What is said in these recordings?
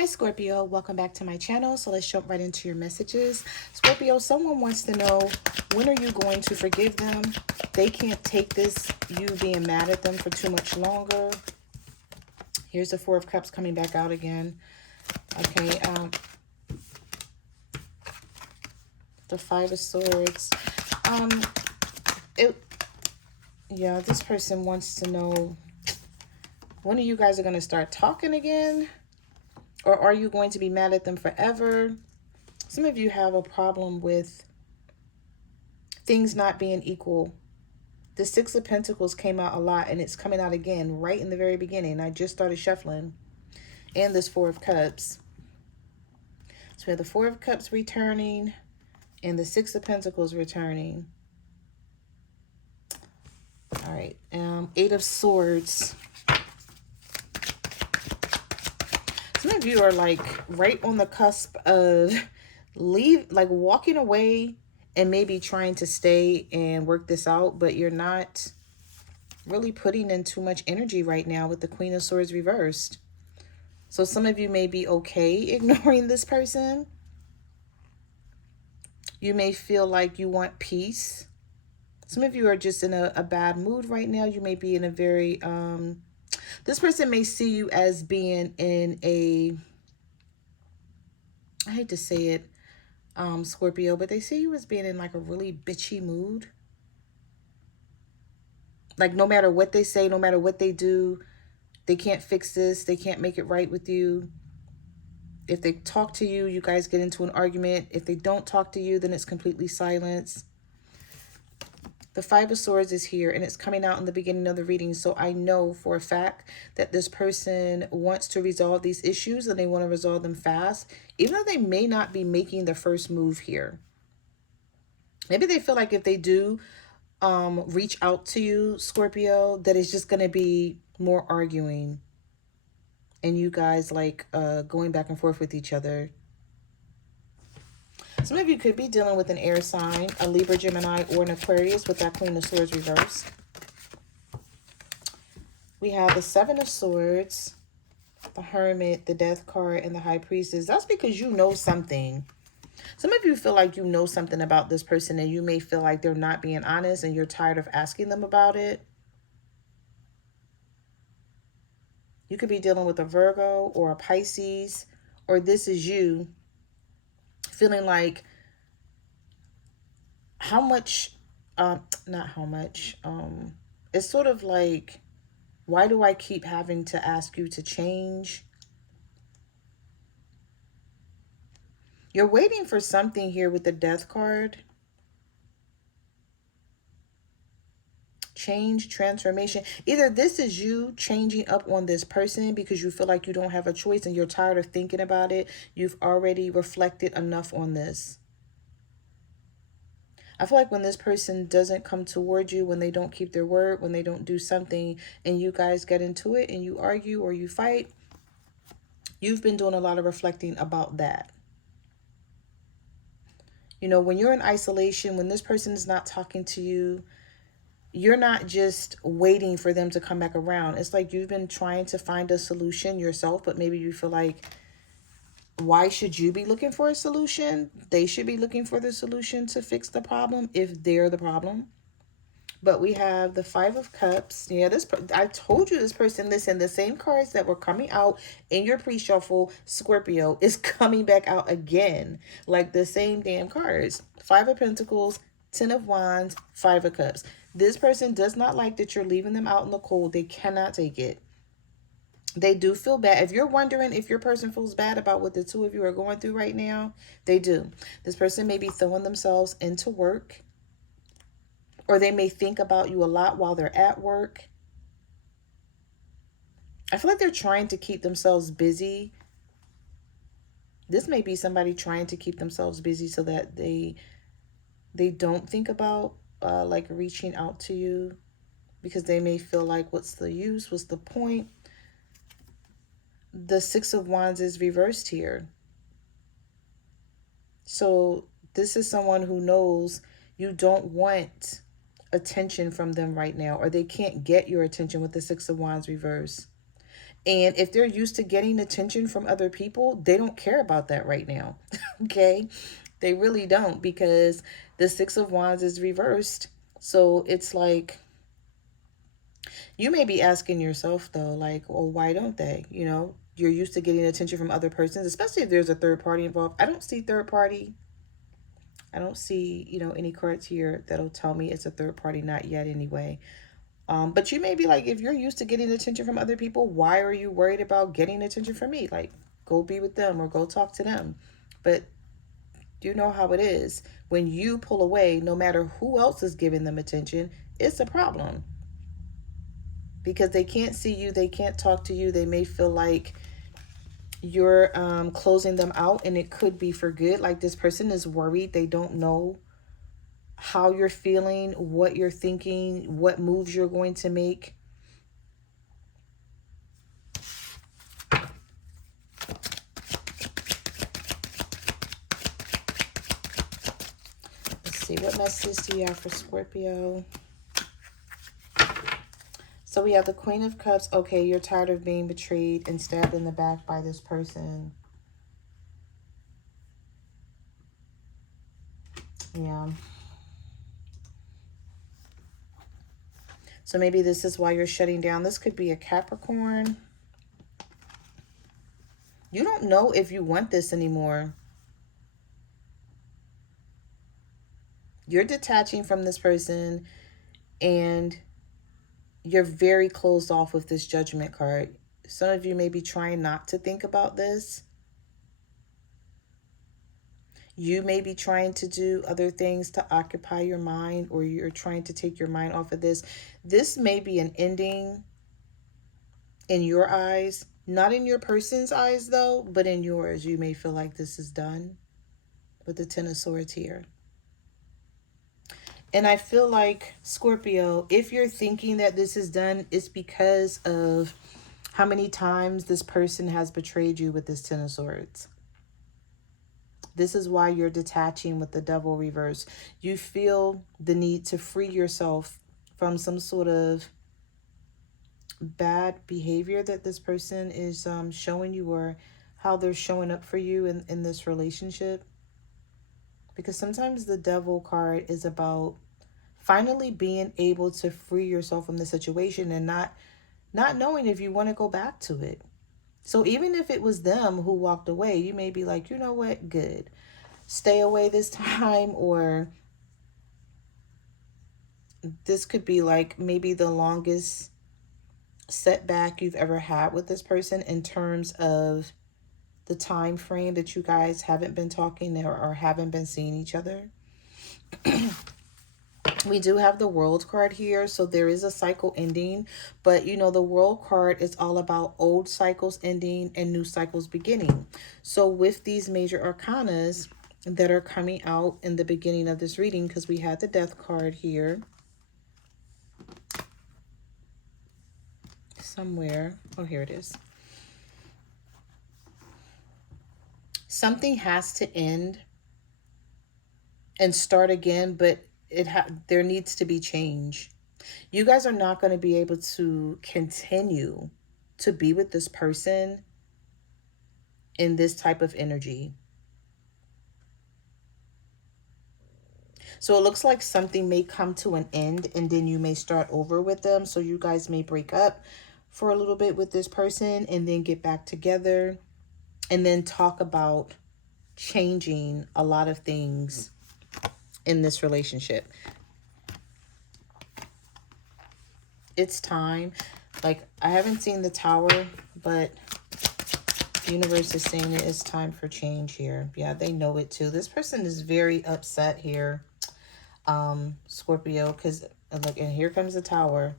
Hi Scorpio, welcome back to my channel. So let's jump right into your messages. Scorpio, someone wants to know, when are you going to forgive them? They can't take this, you being mad at them for too much longer. Here's the Four of Cups coming back out again. Okay, the Five of Swords. Yeah, this person wants to know, when are you guys are going to start talking again? Or are you going to be mad at them forever? Some of you have a problem with things not being equal. The Six of Pentacles came out a lot, and it's coming out again right in the very beginning. I just started shuffling. And this Four of Cups. So we have the Four of Cups returning and the Six of Pentacles returning. All right. Eight of Swords. Some of you are like right on the cusp of walking away and maybe trying to stay and work this out, but you're not really putting in too much energy right now with the Queen of Swords reversed. So some of you may be okay ignoring this person. You may feel like you want peace. Some of you are just in a bad mood right now. You may be in a very, this person may see you as being in a, I hate to say it, Scorpio, but they see you as being in like a really bitchy mood. Like no matter what they say, no matter what they do, they can't fix this. They can't make it right with you. If they talk to you, you guys get into an argument. If they don't talk to you, then it's completely silence. The Five of Swords is here, and it's coming out in the beginning of the reading. So I know for a fact that this person wants to resolve these issues, and they want to resolve them fast, even though they may not be making the first move here. Maybe they feel like if they do reach out to you, Scorpio, that it's just going to be more arguing. And you guys like going back and forth with each other. Some of you could be dealing with an air sign, a Libra, Gemini, or an Aquarius with that Queen of Swords reversed. We have the Seven of Swords, the Hermit, the Death card, and the High Priestess. That's because you know something. Some of you feel like you know something about this person, and you may feel like they're not being honest, and you're tired of asking them about it. You could be dealing with a Virgo or a Pisces, or this is you feeling like how much, not how much, it's sort of like, why do I keep having to ask you to change? You're waiting for something here with the Death card. Change, transformation. Either this is you changing up on this person because you feel like you don't have a choice and you're tired of thinking about it. You've already reflected enough on this. I feel like when this person doesn't come toward you, when they don't keep their word, when they don't do something and you guys get into it and you argue or you fight, you've been doing a lot of reflecting about that. You know, when you're in isolation, when this person is not talking to you, you're not just waiting for them to come back around. It's like you've been trying to find a solution yourself, but maybe you feel like, why should you be looking for a solution? They should be looking for the solution to fix the problem if they're the problem. But we have the Five of Cups. Yeah, I told you this person, listen, the same cards that were coming out in your pre-shuffle, Scorpio, is coming back out again. Like the same damn cards. Five of Pentacles, Ten of Wands, Five of Cups. This person does not like that you're leaving them out in the cold. They cannot take it. They do feel bad. If you're wondering if your person feels bad about what the two of you are going through right now, they do. This person may be throwing themselves into work, or they may think about you a lot while they're at work. I feel like they're trying to keep themselves busy. This may be somebody trying to keep themselves busy so that they don't think about like reaching out to you, because they may feel like, what's the use? What's the point? The Six of Wands is reversed here. So this is someone who knows you don't want attention from them right now, or they can't get your attention with the Six of Wands reverse. And if they're used to getting attention from other people, they don't care about that right now. Okay? They really don't, because the Six of Wands is reversed. So it's like, you may be asking yourself though, like, well, why don't they? You know, you're used to getting attention from other persons, especially if there's a third party involved. I don't see third party. I don't see, any cards here that'll tell me it's a third party, not yet anyway. But you may be like, if you're used to getting attention from other people, why are you worried about getting attention from me? Like, go be with them or go talk to them. But you know how it is. When you pull away, no matter who else is giving them attention, it's a problem. Because they can't see you, they can't talk to you. They may feel like you're closing them out, and it could be for good. Like, this person is worried. They don't know how you're feeling, what you're thinking, what moves you're going to make. Let's see, what messages do you have for Scorpio? So we have the Queen of Cups. Okay, you're tired of being betrayed and stabbed in the back by this person. Yeah. So maybe this is why you're shutting down. This could be a Capricorn. You don't know if you want this anymore. You're detaching from this person, and you're very closed off with this Judgment card. Some of you may be trying not to think about this. You may be trying to do other things to occupy your mind, or you're trying to take your mind off of this. This may be an ending in your eyes. Not in your person's eyes, though, but in yours. You may feel like this is done with the Ten of Swords here. And I feel like, Scorpio, if you're thinking that this is done, it's because of how many times this person has betrayed you with this Ten of Swords. This is why you're detaching with the Devil reverse. You feel the need to free yourself from some sort of bad behavior that this person is showing you, or how they're showing up for you in this relationship. Because sometimes the Devil card is about finally being able to free yourself from the situation, and not knowing if you want to go back to it. So even if it was them who walked away, you may be like, you know what, good, stay away this time. Or this could be like maybe the longest setback you've ever had with this person in terms of the time frame that you guys haven't been talking, or haven't been seeing each other. We do have the World card here, so there is a cycle ending. But the World card is all about old cycles ending and new cycles beginning. So with these major arcanas that are coming out in the beginning of this reading, because we had the Death card here somewhere. Oh, here it is. Something has to end and start again, but there needs to be change. You guys are not going to be able to continue to be with this person in this type of energy. So it looks like something may come to an end, and then you may start over with them. So you guys may break up for a little bit with this person, and then get back together, and then talk about changing a lot of things in this relationship. It's time. Like, I haven't seen the Tower, but the universe is saying it is time for change here. Yeah, they know it too. This person is very upset here, Scorpio, because look, and here comes the Tower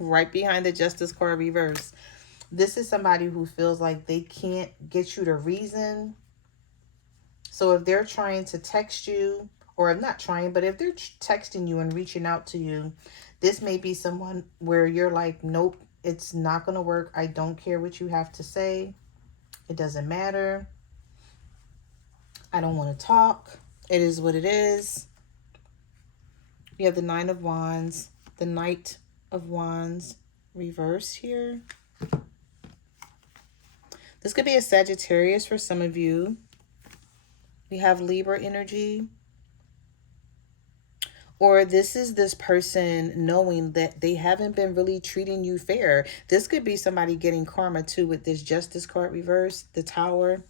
right behind the Justice card reverse. This is somebody who feels like they can't get you to reason. So if they're trying to text you, or if not trying, but if they're texting you and reaching out to you, this may be someone where you're like, nope, it's not going to work. I don't care what you have to say. It doesn't matter. I don't want to talk. It is what it is. We have the Nine of Wands, the Knight of Wands reversed here. This could be a Sagittarius for some of you. We have Libra energy. Or this is this person knowing that they haven't been really treating you fair. This could be somebody getting karma too with this Justice card reverse, the Tower.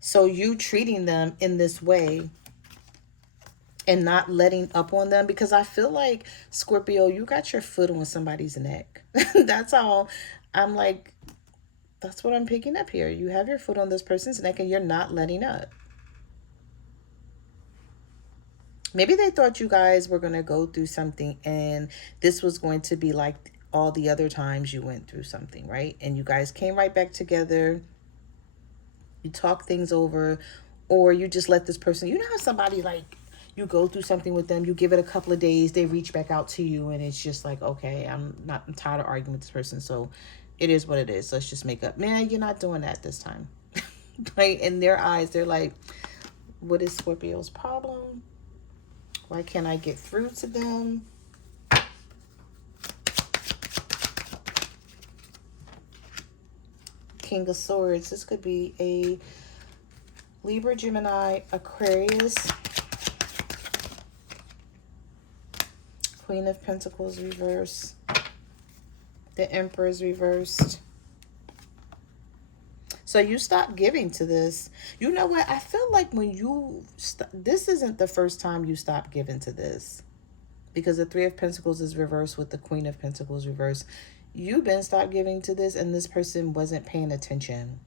So you treating them in this way and not letting up on them, because I feel like, Scorpio, you got your foot on somebody's neck. That's all. I'm like, that's what I'm picking up here. You have your foot on this person's neck and you're not letting up. Maybe they thought you guys were going to go through something and this was going to be like all the other times you went through something, right? And you guys came right back together. You talk things over, or you just let this person, you know how somebody, like, you go through something with them, you give it a couple of days, they reach back out to you, and it's just like, okay, I'm tired of arguing with this person, so it is what it is. Let's just make up. Man, you're not doing that this time. Right? In their eyes, they're like, what is Scorpio's problem? Why can't I get through to them? King of Swords. This could be a Libra, Gemini, Aquarius. Queen of Pentacles reversed. The Emperor is reversed. So you stop giving to this. You know what? I feel like when you... this isn't the first time you stop giving to this. Because the Three of Pentacles is reversed with the Queen of Pentacles reversed. You've been stopped giving to this and this person wasn't paying attention.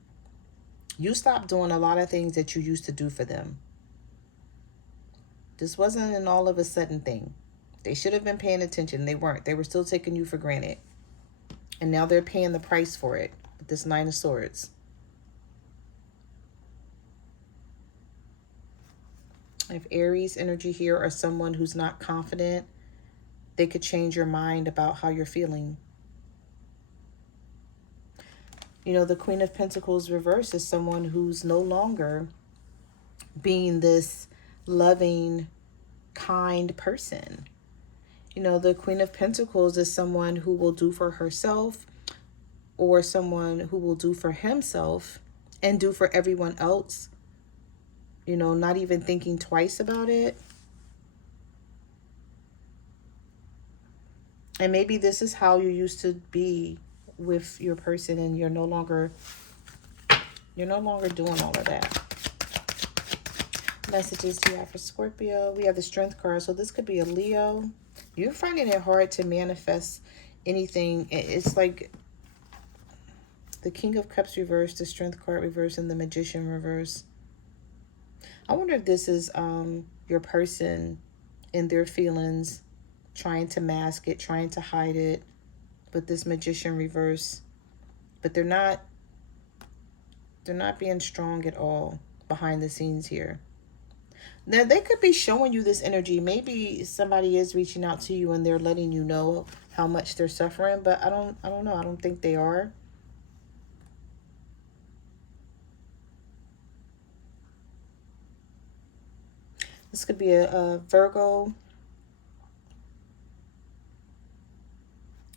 You stopped doing a lot of things that you used to do for them. This wasn't an all of a sudden thing. They should have been paying attention. They weren't. They were still taking you for granted. And now they're paying the price for it with this Nine of Swords. I have Aries energy here, or someone who's not confident. They could change your mind about how you're feeling. You know, the Queen of Pentacles reverse is someone who's no longer being this loving, kind person. You know, the Queen of Pentacles is someone who will do for herself, or someone who will do for himself and do for everyone else. You know, not even thinking twice about it. And maybe this is how you used to be with your person and you're no longer doing all of that. Messages do you have for Scorpio? We have the Strength card. So this could be a Leo. You're finding it hard to manifest anything. It's like the King of Cups reversed, the Strength card reversed, and the Magician reversed. I wonder if this is your person and their feelings, trying to mask it, trying to hide it, but this Magician reverse. But they're not being strong at all behind the scenes here. Now, they could be showing you this energy. Maybe somebody is reaching out to you and they're letting you know how much they're suffering, but I don't know. I don't think they are. This could be a Virgo,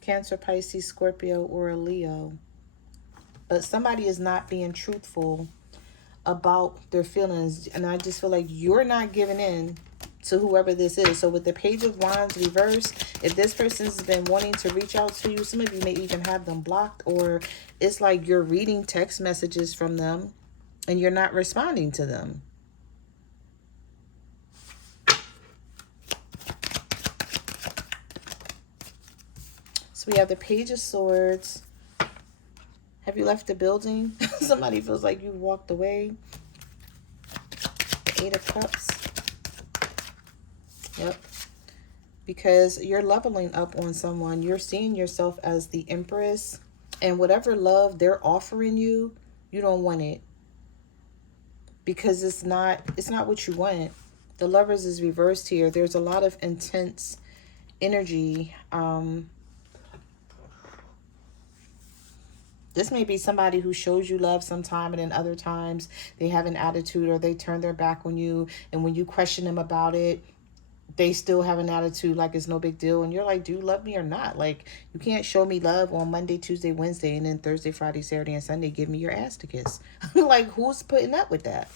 Cancer, Pisces, Scorpio, or a Leo. But somebody is not being truthful about their feelings. And I just feel like you're not giving in to whoever this is. So with the Page of Wands reversed, if this person's been wanting to reach out to you, some of you may even have them blocked, or it's like you're reading text messages from them and you're not responding to them. So we have the Page of Swords. Have you left the building? Somebody feels like you walked away. The Eight of Cups. Yep. Because you're leveling up on someone. You're seeing yourself as the Empress. And whatever love they're offering you, you don't want it. Because it's not what you want. The Lovers is reversed here. There's a lot of intense energy. This may be somebody who shows you love sometime, and then other times they have an attitude or they turn their back on you. And when you question them about it, they still have an attitude like it's no big deal. And you're like, do you love me or not? Like, you can't show me love on Monday, Tuesday, Wednesday, and then Thursday, Friday, Saturday, and Sunday give me your ass to kiss. Like, who's putting up with that?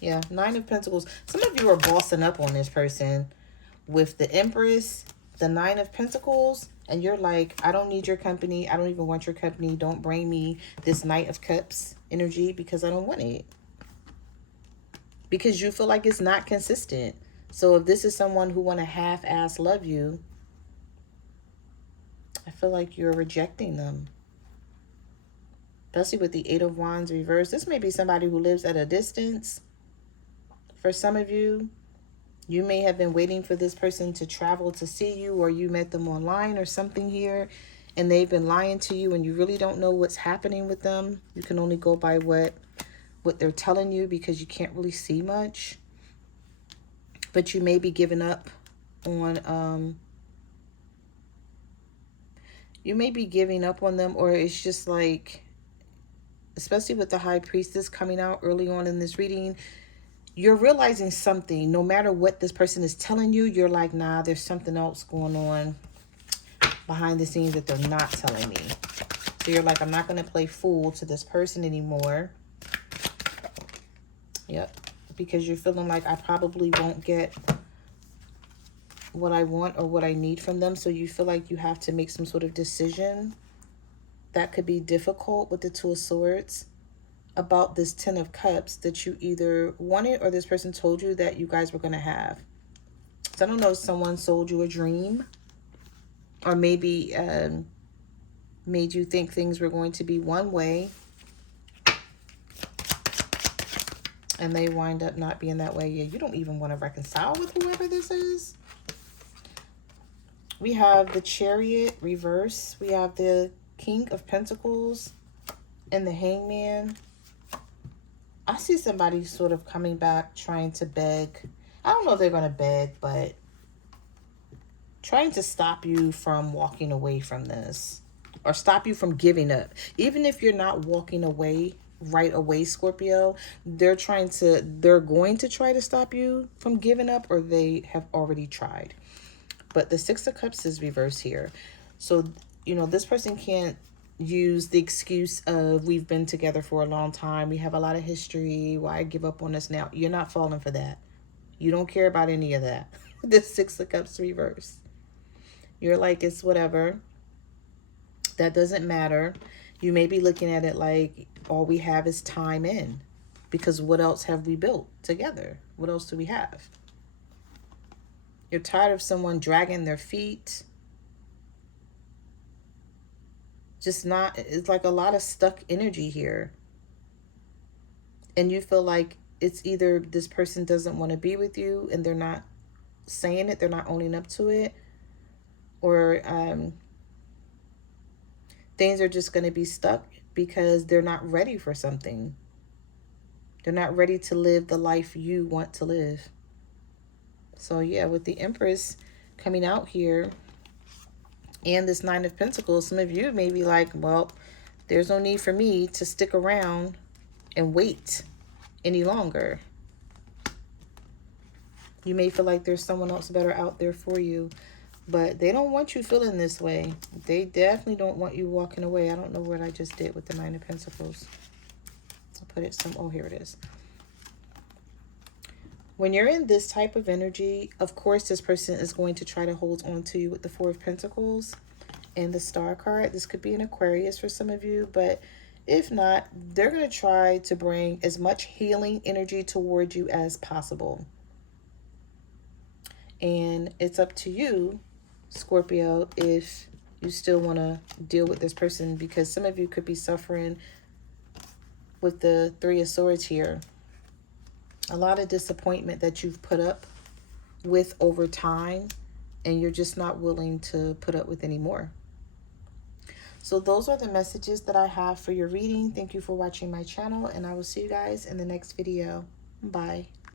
Yeah, Nine of Pentacles. Some of you are bossing up on this person with the Empress, the Nine of Pentacles, and you're like, I don't need your company. I don't even want your company. Don't bring me this Knight of Cups energy because I don't want it. Because you feel like it's not consistent. So if this is someone who want to half-ass love you, I feel like you're rejecting them. Especially with the Eight of Wands reversed. This may be somebody who lives at a distance. For some of you, you may have been waiting for this person to travel to see you, or you met them online or something here, and they've been lying to you, and you really don't know what's happening with them. You can only go by what they're telling you because you can't really see much. But you may be giving up on you may be giving up on them, or it's just like, especially with the High Priestess coming out early on in this reading, you're realizing something. No matter what this person is telling you, you're like, nah, there's something else going on behind the scenes that they're not telling me. So you're like, I'm not going to play fool to this person anymore. Yep. Because you're feeling like I probably won't get what I want or what I need from them. So you feel like you have to make some sort of decision. That could be difficult with the Two of Swords about this Ten of Cups that you either wanted or this person told you that you guys were going to have. So I don't know if someone sold you a dream, or maybe made you think things were going to be one way and they wind up not being that way. Yeah, you don't even want to reconcile with whoever this is. We have the Chariot reverse. We have the King of Pentacles and the Hangman. I see somebody sort of coming back, trying to beg. I don't know if they're going to beg, but trying to stop you from walking away from this, or stop you from giving up. Even if you're not walking away right away, Scorpio, they're going to try to stop you from giving up, or they have already tried. But the Six of Cups is reversed here. So, you know, this person can't use the excuse of we've been together for a long time, we have a lot of history, why give up on us now? You're not falling for that. You don't care about any of that. The Six of Cups reverse. You're like, it's whatever. That doesn't matter. You may be looking at it like all we have is time in, because what else have we built together? What else do we have? You're tired of someone dragging their feet. It's like a lot of stuck energy here. And you feel like it's either this person doesn't want to be with you and they're not saying it, they're not owning up to it, or things are just going to be stuck because they're not ready for something. They're not ready to live the life you want to live. So yeah, with the Empress coming out here and this Nine of Pentacles, some of you may be like, well, there's no need for me to stick around and wait any longer. You may feel like there's someone else better out there for you, but they don't want you feeling this way. They definitely don't want you walking away. I don't know what I just did with the Nine of Pentacles. I'll put it oh, here it is. When you're in this type of energy, of course, this person is going to try to hold on to you with the Four of Pentacles and the Star card. This could be an Aquarius for some of you, but if not, they're going to try to bring as much healing energy toward you as possible. And it's up to you, Scorpio, if you still want to deal with this person, because some of you could be suffering with the Three of Swords here. A lot of disappointment that you've put up with over time, and you're just not willing to put up with anymore. So those are the messages that I have for your reading. Thank you for watching my channel, and I will see you guys in the next video. Bye.